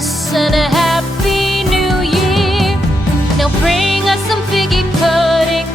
Christmas and a Happy New Year. Now bring us some figgy pudding.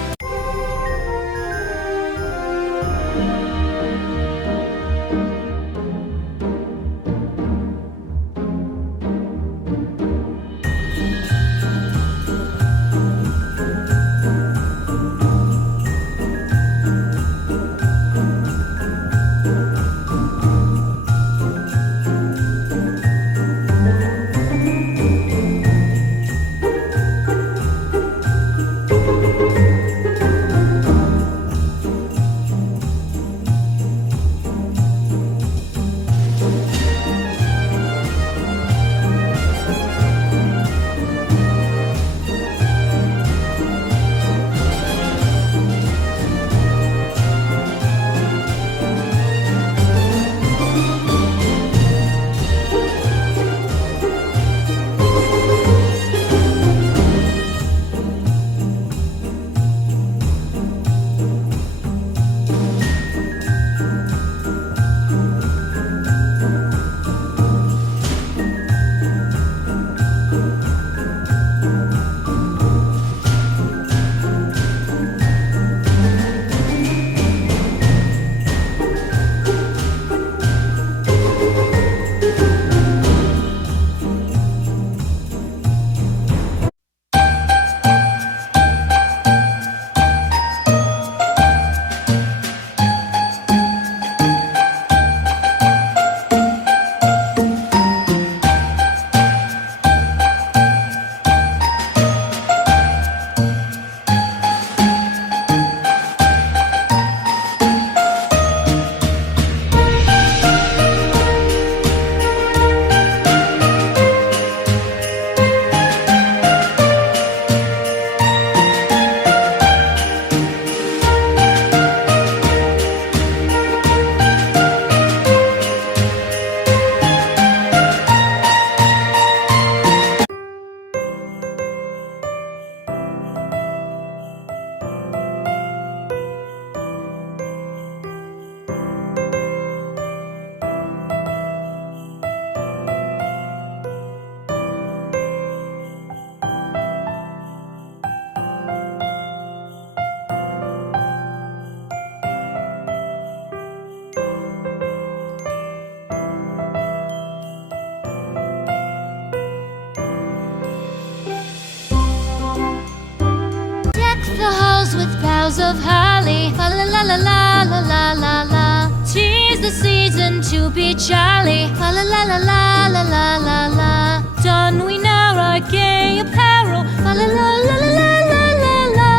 The halls with boughs of holly, fa la la la la la la la la. 'Tis the season to be jolly, fa la la la la la la la la. Don we now our gay apparel, fa la la la la la la la la.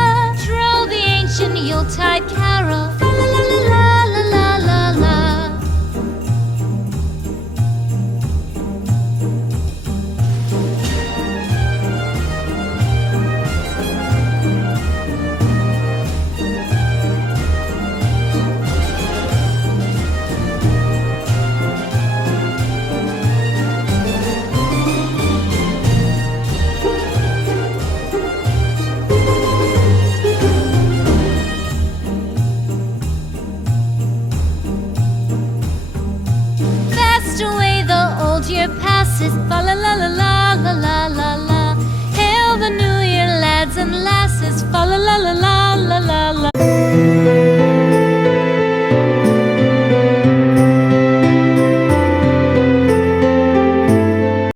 Troll the ancient Yuletide carol, fa la la la la la la la la. Away the old year passes, fa la la la la.